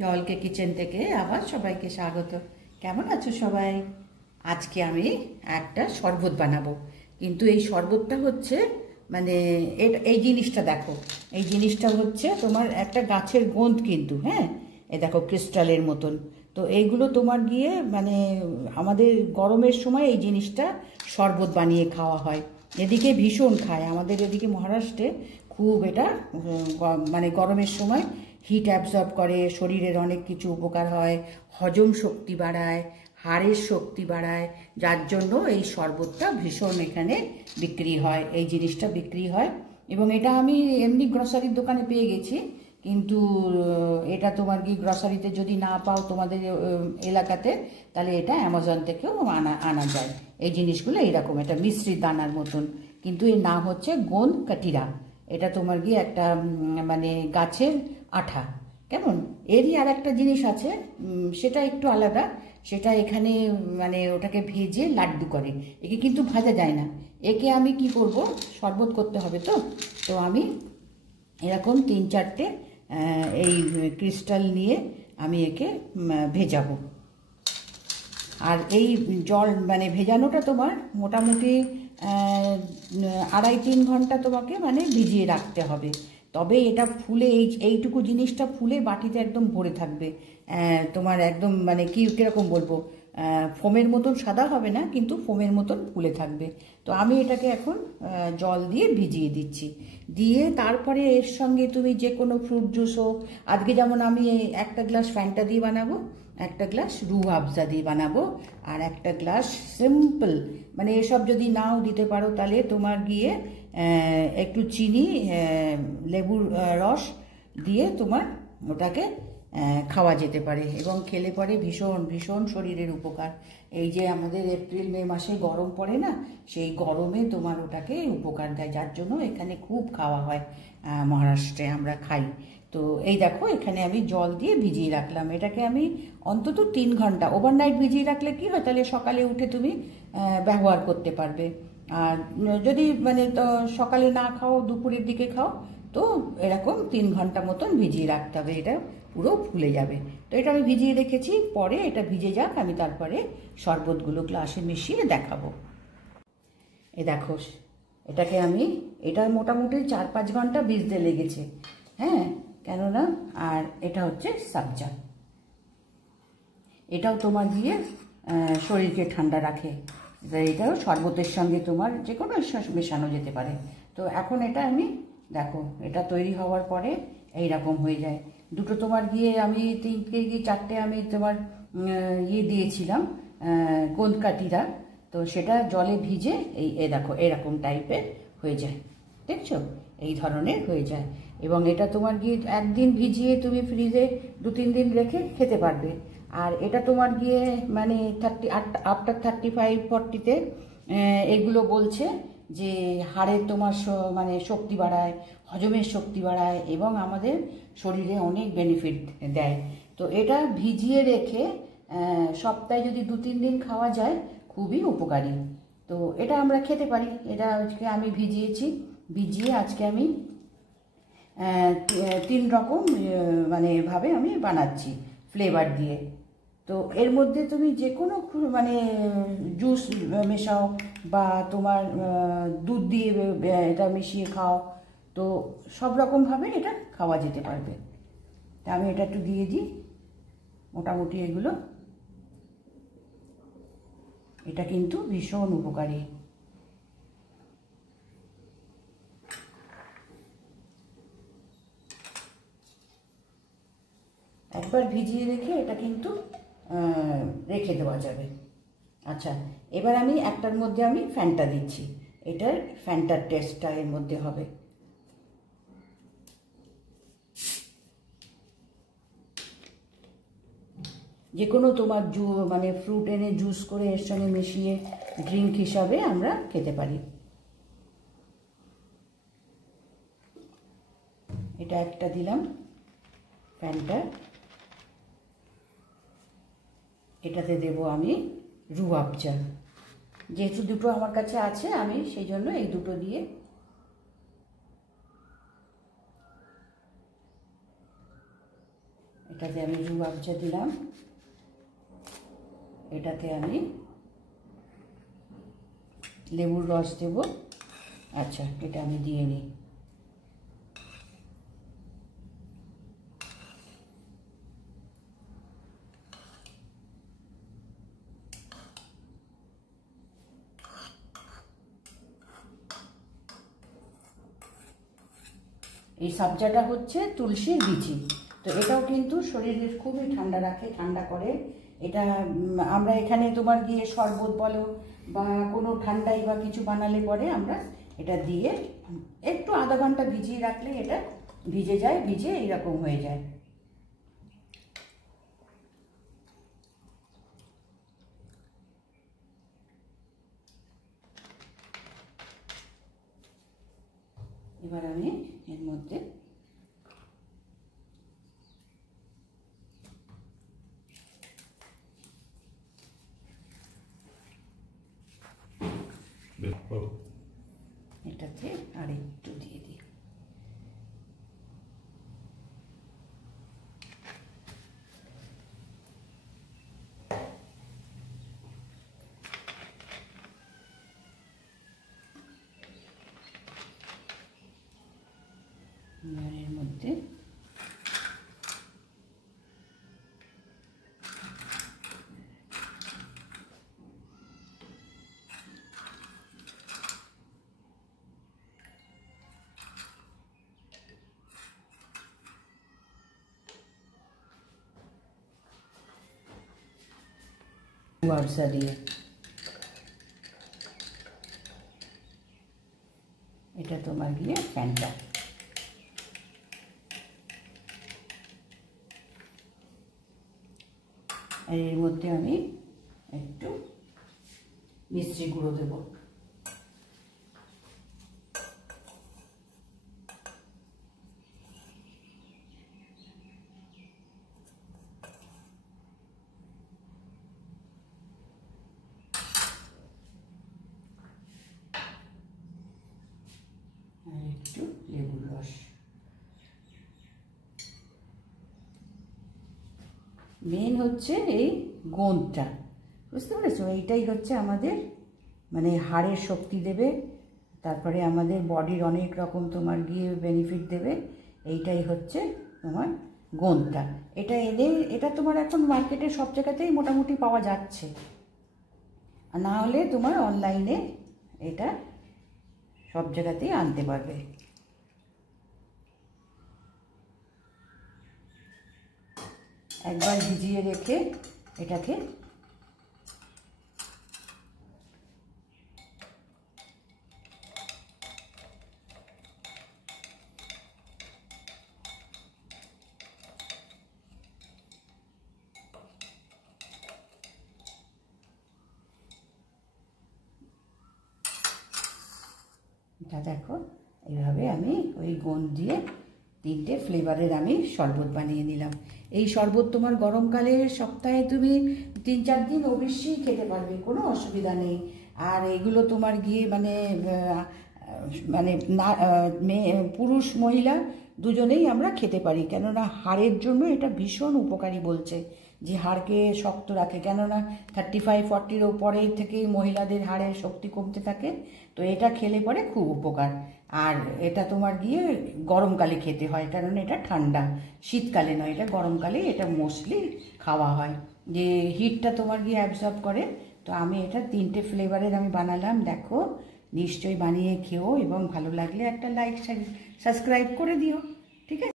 জলকে কিচেন থেকে আবার সবাইকে স্বাগত। কেমন আছো সবাই? আজকে আমি একটা শরবত বানাবো, কিন্তু এই শরবতটা হচ্ছে মানে এই জিনিসটা দেখো। এই জিনিসটা হচ্ছে তোমার একটা গাছের গোঁদ, কিন্তু হ্যাঁ, এই দেখো ক্রিস্টালের মতন। তো এইগুলো তোমার গিয়ে মানে আমাদের গরমের সময় এই জিনিসটা শরবত বানিয়ে খাওয়া হয়। এদিকে ভীষণ খায়, আমাদের এদিকে মহারাষ্ট্রে খুব এটা মানে গরমের সময় হিট অ্যাবজর্ব করে, শরীরের অনেক কিছু উপকার হয়, হজম শক্তি বাড়ায়, হাড়ের শক্তি বাড়ায়, যার জন্য এই শরবতটা ভীষণ এখানে বিক্রি হয়, এই জিনিসটা বিক্রি হয়। এবং এটা আমি এমনি গ্রসারির দোকানে পেয়ে গেছি, কিন্তু এটা তোমার কি গ্রসারিতে যদি না পাও তোমাদের এলাকাতে, তাহলে এটা অ্যামাজন থেকেও আনা যায়। এই জিনিসগুলো এইরকম, এটা মিশ্রি দানার মতন, কিন্তু এর নাম হচ্ছে গোঁদ কাটিরা। এটা তোমার গিয়ে একটা মানে গাছের আঠা। কেমন, এরই আর একটা জিনিস আছে, সেটা একটু আলাদা। সেটা এখানে মানে ওটাকে ভেজে লাড্ডু করে, একে কিন্তু ভাজা যায় না। একে আমি কি করব, শরবত করতে হবে, তো তো আমি এরকম 3-4টে এই ক্রিস্টাল নিয়ে আমি একে ভেজাবো। আর এই জল মানে ভেজানোটা তোমার মোটামুটি 2.5-3 ঘন্টা তোমাকে মানে ভিজিয়ে রাখতে হবে। তবে এটা ফুলে এইটুকু জিনিসটা ফুলে বাটিতে একদম ভরে থাকবে। তোমার একদম মানে কীরকম বলবো, ফোমের মতন সাদা হবে না, কিন্তু ফোমের মতন ফুলে থাকবে। তো আমি এটাকে এখন জল দিয়ে ভিজিয়ে দিচ্ছি। দিয়ে তারপরে এর সঙ্গে তুমি যে কোনো ফ্রুট জুস হোক, আজকে যেমন আমি একটা গ্লাস ফ্যান্টা দিয়ে বানাবো, একটা গ্লাস রুহ আফজা দিয়ে বানাবো, আর একটা গ্লাস সিম্পল, মানে এসব যদি নাও দিতে পারো তাহলে তোমার গিয়ে একটু চিনি, লেবুর রস দিয়ে তোমার ওটাকে খাওয়া যেতে পারে, এবং খেলে পরে ভীষণ ভীষণ শরীরের উপকার। এই যে আমাদের এপ্রিল মে মাসে গরম পড়ে না, সেই গরমে তোমার ওটাকে উপকার দেয়, যার জন্য এখানে খুব খাওয়া হয়, মহারাষ্ট্রে আমরা খাই। তো এই দেখো, এখানে আমি জল দিয়ে ভিজিয়ে রাখলাম। এটাকে আমি অন্তত 3 ঘন্টা ওভারনাইট ভিজিয়ে রাখলে কি হয়, তাহলে সকালে উঠে তুমি ব্যবহার করতে পারবে। আর যদি মানে তো সকালে না খাও, দুপুরের দিকে খাও, তো এরকম 3 ঘন্টা মতন ভিজিয়ে রাখতে হবে, এটা পুরো ফুলে যাবে। তো এটা আমি ভিজিয়ে রেখেছি, পরে এটা ভিজে যাক, আমি তারপরে শরবতগুলো গ্লাসে মিশিয়ে দেখাবো। এ দেখো, এটাকে আমি, এটা মোটামুটি 4-5 ঘন্টা ভিজতে লেগেছে, হ্যাঁ, কেননা আর এটা হচ্ছে সাবজা। এটাও তোমার দিয়ে শরীরকে ঠান্ডা রাখে। এটাও শরবতের সঙ্গে তোমার যে কোনো মেশানো যেতে পারে। তো এখন এটা আমি দেখো, এটা তৈরি হওয়ার পরে এইরকম হয়ে যায়। দুটো তোমার গিয়ে আমি 3-4টে আমি তোমার দিয়েছিলাম গোঁদ কাটিরা, তো সেটা জলে ভিজে এই দেখো এরকম টাইপের হয়ে যায়, দেখছো, এই ধরনের হয়ে যায়। এবং এটা তোমার গিয়ে একদিন ভিজিয়ে তুমি ফ্রিজে 2-3 দিন রেখে খেতে পারবে। আর এটা তোমার গিয়ে মানে আফটার 35-40-তে এগুলো বলছে যে হাড়ের তোমার মানে শক্তি বাড়ায়, হজমের শক্তি বাড়ায়, এবং আমাদের শরীরে অনেক বেনিফিট দেয়। তো এটা ভিজিয়ে রেখে সপ্তাহে যদি 2-3 দিন খাওয়া যায়, খুবই উপকারী। তো এটা আমরা খেতে পারি। এটা আজকে আমি ভিজিয়ে আজকে আমি 3 রকম মানে ভাবে আমি বানাচ্ছি ফ্লেভার দিয়ে। তো এর মধ্যে তুমি যে কোনো মানে জুস মেশাও, বা তোমার দুধ দিয়ে এটা মিশিয়ে খাও, তো সব রকমভাবে এটা খাওয়া যেতে পারবে। তা আমি এটা একটু দিয়ে দিই মোটামুটি এগুলো। এটা কিন্তু ভীষণ উপকারী। একবার ভিজিয়ে রেখে এটা কিন্তু রেখে দেওয়া যাবে। আচ্ছা, এবার আমি একটার মধ্যে আমি ফ্যান্টা দিচ্ছি, এটার ফ্যান্টার টেস্টটা এর মধ্যে হবে। যে কোনো তোমার মানে ফ্রুট এনে জুস করে এর সঙ্গে মিশিয়ে ড্রিঙ্ক হিসাবে আমরা খেতে পারি। এটা একটা দিলাম ফ্যান্টা, এটাতে দেব আমি রুহ আফজা। যেহেতু দুটো আমার কাছে আছে, আমি সেই জন্য এই দুটো দিয়ে এটাতে আমি রুয়াবজা দিলাম, এটাতে আমি লেবুর রস দেব। আচ্ছা, এটা আমি দিয়ে নিই। এই সাবজাটা হচ্ছে তুলসীর বিচি, তো এটাও কিন্তু শরীরের খুবই ঠান্ডা রাখে, ঠান্ডা করে। এটা আমরা এখানে তোমার গিয়ে শরবত বলো বা কোনো ঠান্ডাই বা কিছু বানালে পরে আমরা এটা দিয়ে একটু আধা ঘন্টা ভিজিয়ে রাখলে এটা ভিজে যায়, ভিজে এইরকম হয়ে যায়। এবার আমি এর মধ্যে এটাতে আর একটু দিয়ে দিই। এর মধ্যে রুয়াবজা দিয়ে এটা তোমার গিয়ে ফ্যানটা। আর এর মধ্যে আমি একটু মিষ্টি গুঁড়ো দেব। আর একটু লেবুর রস। মেন হচ্ছে এই গোঁদটা, বুঝতে পেরেছো? এইটাই হচ্ছে আমাদের মানে হাড়ের শক্তি দেবে, তারপরে আমাদের বডির অনেক রকম তোমার গিয়ে বেনিফিট দেবে। এইটাই হচ্ছে তোমার গোঁদটা। এটা এনে এটা তোমার এখন মার্কেটে সব জায়গাতেই মোটামুটি পাওয়া যাচ্ছে, আর না হলে তোমার অনলাইনে এটা সব জায়গাতেই আনতে পারবে। একবার ভিজিয়ে রেখে এটাকে এটা দেখো, এইভাবে আমি ওই গোঁদ দিয়ে 3টে ফ্লেভারের আমি শরবত বানিয়ে নিলাম। এই শরবত তোমার গরমকালে সপ্তাহে তুমি 3-4 দিন অবশ্যই খেতে পারবে, কোনো অসুবিধা নেই। আর এগুলো তোমার গিয়ে মানে মানে না মেয়ে পুরুষ মহিলা দুজনেই আমরা খেতে পারি, কেননা হাড়ের জন্য এটা ভীষণ উপকারী বলছে, যে হাড়কে শক্ত রাখে। কেননা 35-40-র ওপরের থেকেই মহিলাদের হাড়ের শক্তি কমতে থাকে, তো এটা খেলে পরে খুব উপকার। আর এটা তোমার গিয়ে গরমকালে খেতে হয়, কারণ এটা ঠান্ডা, শীতকালে নয়, এটা গরমকালে এটা মোস্টলি খাওয়া হয়, যে হিটটা তোমার গিয়ে অ্যাবজর্ব করে। তো আমি এটা 3টে ফ্লেভারের আমি বানালাম, দেখো নিশ্চয়ই বানিয়ে খেও, এবং ভালো লাগলে একটা লাইক সাবস্ক্রাইব করে দিও, ঠিক আছে?